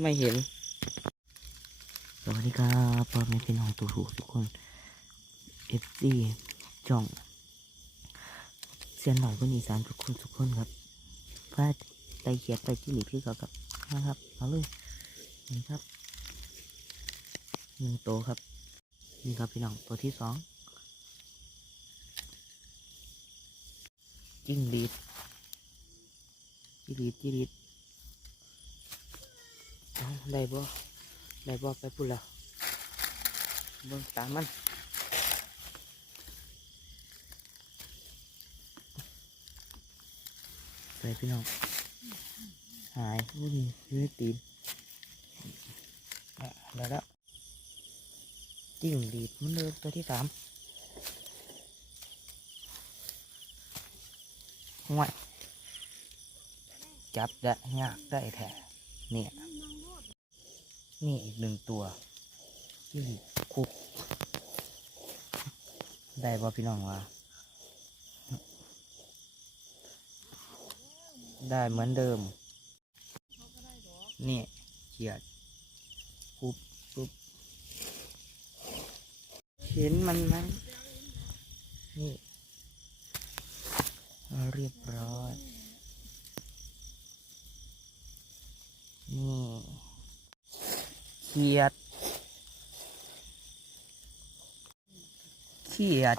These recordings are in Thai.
ไม่เห็น สวัสดีครับพ่อแม่พี่น้องตัวถูกทุกคนเอฟซีจ่องเสียนหน่อยก็มีสามทุกคนทุกคนครับพลาดไตเขียดไตจิหลีพี่ก็กับนะครับเอาเลยนี่ครับหนึ่งตัวครับนี่ครับพี่น้องตัวที่สองจิ้งหรีดจิ้งหรีดจิ้งหรีด ได้บ่ได้บอกไปพูดแล้วเบิ่งตามมันใส่พี่น้องหายไม่มีอยู่ในตีนอะแล้วแล้วจิ้งดีดมันเดิมตัวที่สามห่วยจับได้ยากได้แท้เนี่ย นี่อีกหนึ่งตัวที่คุก ได้บ่พี่น้องว่าได้เหมือนเดิม นี่เขียดคุบปุ๊บเห็นมันไหมนี่เอาเรียบร้อย นี่ เขียด เขียด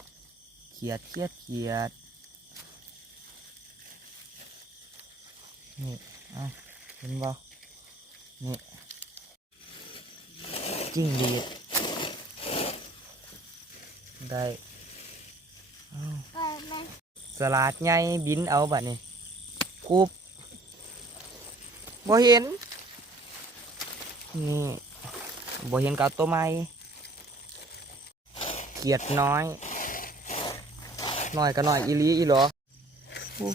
เขียด เขียด เขียด นี่เอาเห็นบ่นี่จิ้งหรีดได้เอาสลัดใหญ่บินเอาบัดนี้คูบบ่เห็นนี่ บ่เห็นกับตัวไม้เขียดน้อยน้อยก็น้อยอีลีอีหรออู้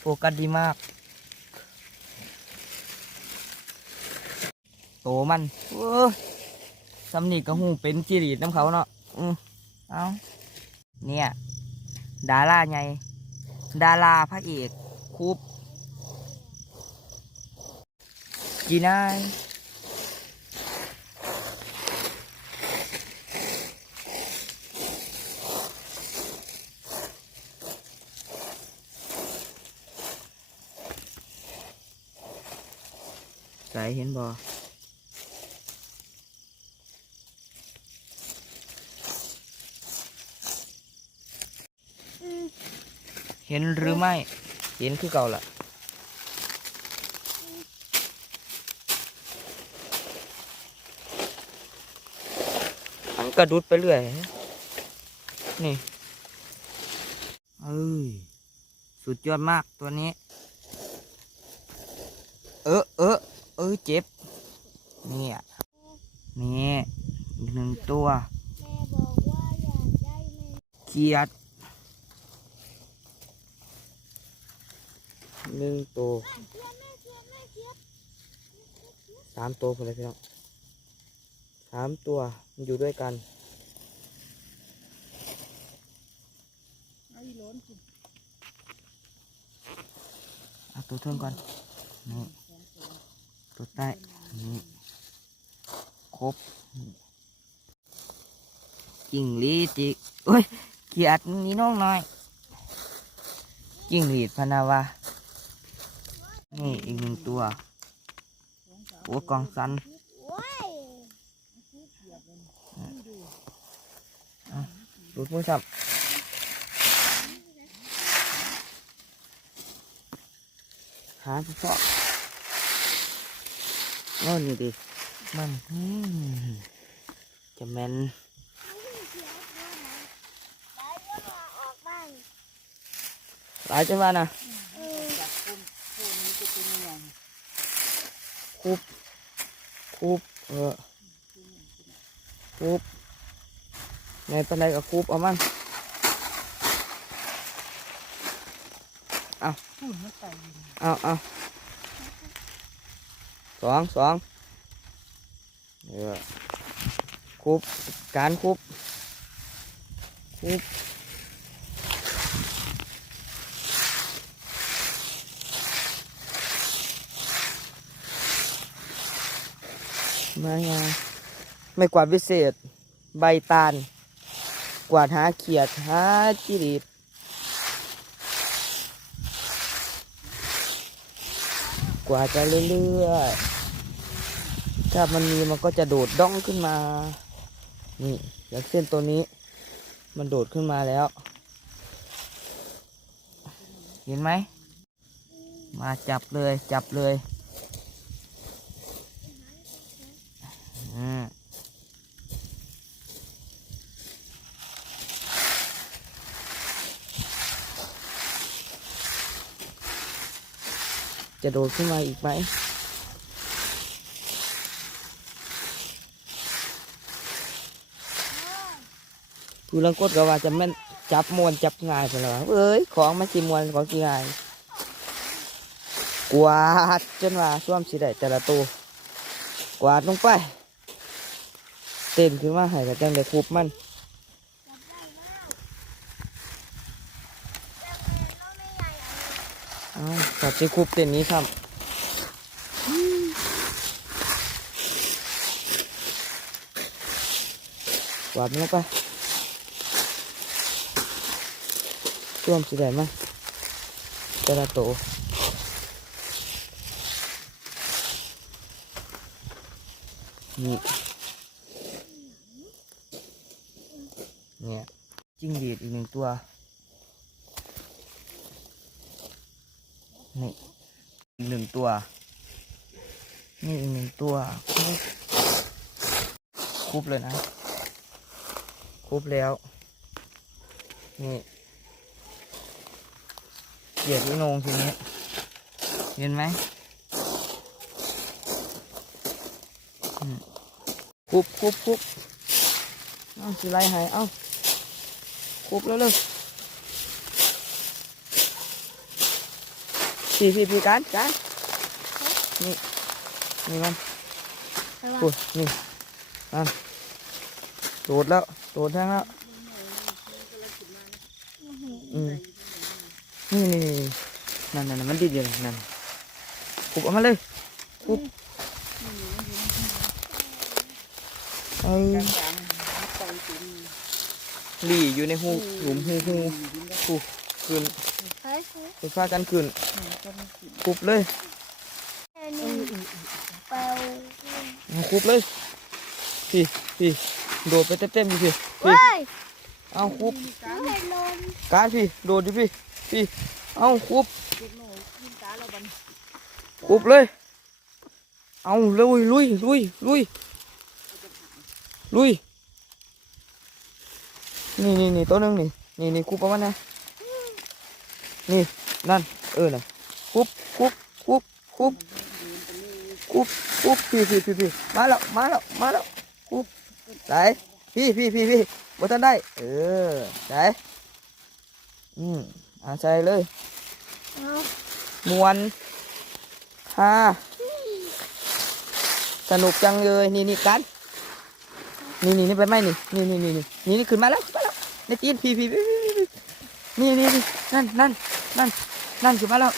โฟกัสดีมาก โตมันเออสำนีกระหูเป็นจิรีดน้ำเขาเนาะอือเอาเนี่ย ดาราไงดาราพระเอกคูบจีนาย ใส่เห็นบ่เห็นหรือไม่ เห็นคือเก่าละมันกระดุดไปเรื่อย นี่เอ้ย สุดยอดมากตัวนี้ เออเออ เออเจ็บ นี่ยนี่อีกหนึ่งตัวแม่บอกว่าอยากได้แม่เขียดหนึ่งตัวสามตัวคนเลยพี่น้องสามตัวมันอยู่ด้วยกันเอาอีหลนสิเอาตัวเทิงก่อนนี่ ตัวใต้นี่ครบจิงหรีจิเอ้ยเขียดนี่น้องน้อยจิงหรีดพนาวานี่อีกหนึ่งตัวโอ้กองสันโอ้ยรูดมือสับหาพ่อโอ้นี่ดิมันอืมจะแมนได้เยอะมาออกบ้างหลายจังว่านะเออคูบคูบเออคูบในตอนใดก็คูบเอามันเอาเอาเอา สองสองเออคูบการคูบคูบไม้งไม่กวาดวิเศษ ใบตาล กวาดหาเขียดหาจิริดกวาดไปเรื่อยๆ ถ้ามันมีมันก็จะโดดด้องขึ้นมา นี่อย่างเส้นตัวนี้ มันโดดขึ้นมาแล้ว เห็นไหม มาจับเลยจับเลยอืมจะโดดขึ้นมาอีกไหม ผู้ลังกดก็ว่าจะแม่นจับมวนจับง่ายไปแล้วเอ้ยของมันสิมวนของสิง่ายกวาดจนว่าช่วมสิได้แต่ละตัวกวาดลงไป เต้นขึ้นมาให้กับจังได้คุบมันจับได้แล้วจับเอาจับสิคุบเต้นนี้ครับกวาดลงไป ช่วมสิได้มั้ยแต่ละตัวนี่เนี่ยจิ้งหรีดอีกหนึ่งตัว นี่อีกหนึ่งตัว นี่อีกหนึ่งตัวคุบคุบเลยนะคุบแล้ว นี่ เหยียดลูกโหนงทีนี้ เห็นไหมอืมคุบคุบคุบเอาสิไล่หายเอาคุบแล้วเลยพี่พี่พี่การการนี่นี่มันไปวะพูดนี่นั่นโดดแล้วโดดแทงแล้วอืม นี่นี่นี่นั่นนั่นนั่นมันดิดอยู่เลยนั่นขุบออกมาเลยขุบเออหลีอยู่ในหูหลุมหูหูขุบขึ้นเฮ้ยไปฟากันขึ้นขุบเลยแค่นี้เปล่าเอาขุบเลยพี่พี่โดดไปเต็มๆอยู่พี่พี่เว้ยเอาขุบน้องเห็นลมการพี่โดดดิพี่ พี่เอาขุบขุบเลย เอาลุยลุยลุยลุยลุยนี่นี่นี่ตัวนึงนี่นี่นี่ขุบประมาณนะนี่นั่นเออน่ะขุบขุบขุบขุบขุบขุบพี่พี่พี่พี่มาแล้วมาแล้วมาแล้วขุบไหนพี่พี่พี่พี่บ่ทันได้ เออไหนอืม อ่าใส่เลยเอามวนฮ่าสนุกจังเลยนี่นี่กันนี่นี่นี่ไปไหมนี่นี่นี่นี่นี่นี่นี่ขึ้นมาแล้วขึ้นมาแล้วในตีนพี่พี่พี่พี่พี่นี่นี่นี่นั่นนั่นนั่นนั่นขึ้นมาแล้ว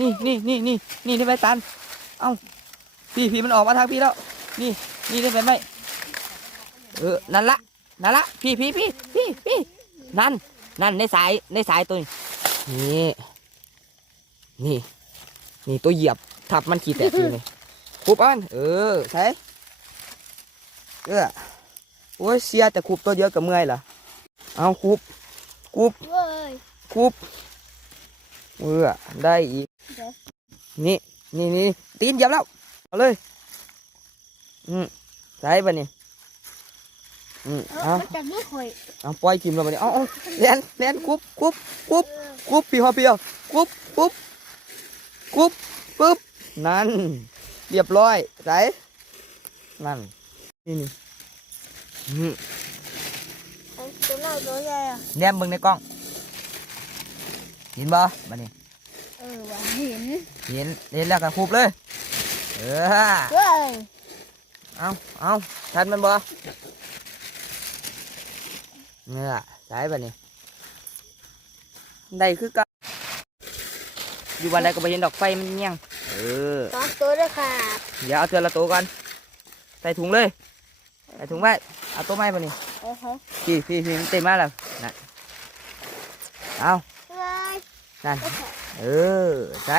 นี่นี่นี่นี่นี่นี่ไปตันเอ้าพี่พี่มันออกมาทางพี่แล้ว นี่นี่ได้ไปไหมเออนั่นละนั่นละพี่พี่พี่พี่พี่นั่นนั่นในสายในสายตัวนี้ นี่นี่ นี่ตัวเหยียบทับมันขี่แตกอยู่นี่คุบอันเออใช่เออโอ้ยเสียแต่คุบตัวเดียวกับเมื่อยล่ะเอาคุบคุบเว้ยคุบเออได้อีกเดี๋ยวนี่นี่นี่ตีนเหยียบแล้วเอาเลยอืมใส่ปะนี่ อืมเอาเอามาจากนี่ข่อยเอาปล่อยทิมเราไปนี่เอาเอาเลียนเลียนคุบคุบคุบกุ๊บพี่ฮอเปียวกุ๊บกุ๊บกุ๊บปึ๊บนั่น เรียบร้อยไหนนั่นนี่นี่อืมเอาตัวน้อยตัวใหญ่อะแนมเบิ่งในกล้องเห็นบ่บัดนี้เออว่ะเห็นเห็นเห็นแล้วก็คุบเลยเออเว้ยเอาเอาทันมันบ่ เนี่ยใส่บัดนี้ได้คือกันอยู่วันใดก็ไปเห็นดอกไฟมันเงี้ยงเออสองตัวด้วยค่ะเดี๋ยวเอาเทือละตัวก่อนใส่ถุงเลยใส่ถุงไว้เอาตัวไม้ปะนี่เออฮะพี่พี่พี่มันเต็มมากแล้วนั่นเอาเลยนั่นเออใส่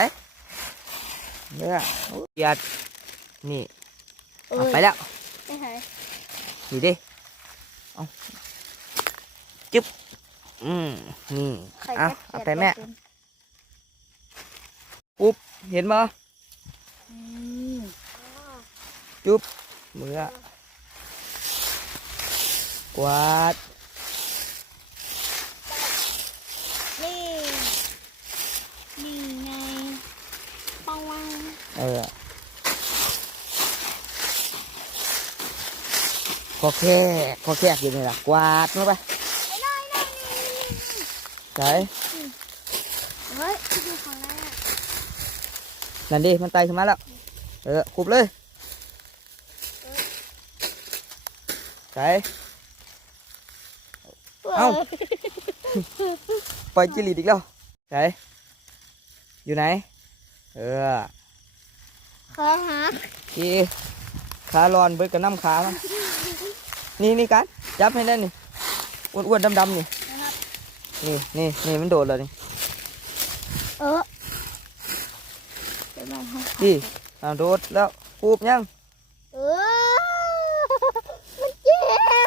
เนี่ยโอ้ยเกียดนี่เอเอาอไปแล้วไม่หายนี่ดิเอา จึ๊บอืมนี่ไข่เอาก็เอาเกลียดไปแม่บ่เป็นปุ๊บเห็นบ่อืมจุ๊บมืออะกวาดนี่นี่ไงปังวังเออพอแค่พอแค่กินนี่ล่ะกวาดลงไปไม่ได้นะ ใส่เฮ้ยดูของอะไรอะนั่นดิมันไตขึ้นมาแล้ว เออคุบเลยใส่เอ้าปล่อยจิริตอีกแล้วใส่อยู่ไหน เออขอหาทีขาร้อนเบิดกับน้ำขามันนี่นี่กันจับให้ได้นี่อ้วนๆดำๆนี่ นะครับนี่นี่นี่มันโดดเลยนี่เออเดี๋ยวมาให้ดิอ่าโดดแล้วคูบยังเออมันเจ็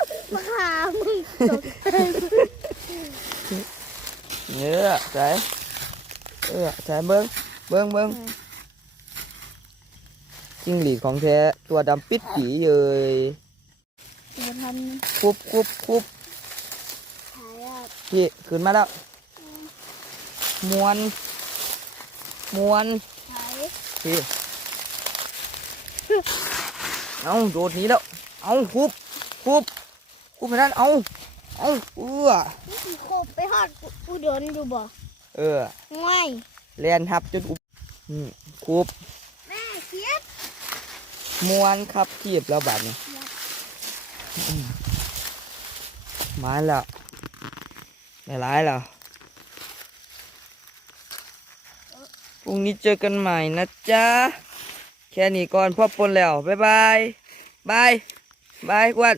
บมาหามึงตกใจเนื้อใส่เออใส่เบิ้งเบิ้งเบิ้งจิ้งหรีดของแท้ตัวดำปิดปีเลยจะทำคุบคุบคุบหายอะ พี่ขึ้นมาแล้วมวนมวนหายพี่เอาโดดหนีแล้ว เอาคุบคุบคุบไปนั่นเอาเอาเออนี่คือโคบไปหอดอุดรอยู่บ่เออง่ายเลียนทับจนอุบอืมคุบแม่เสียดมวนครับขีบแล้วบาดนี้อืมมาแล้ว ไม่ร้ายแล้วพรุ่งนี้เจอกันใหม่นะจ๊ะ แค่นี้ก่อนพ่อปนแล้ว บ๊ายบาย บาย บายกวน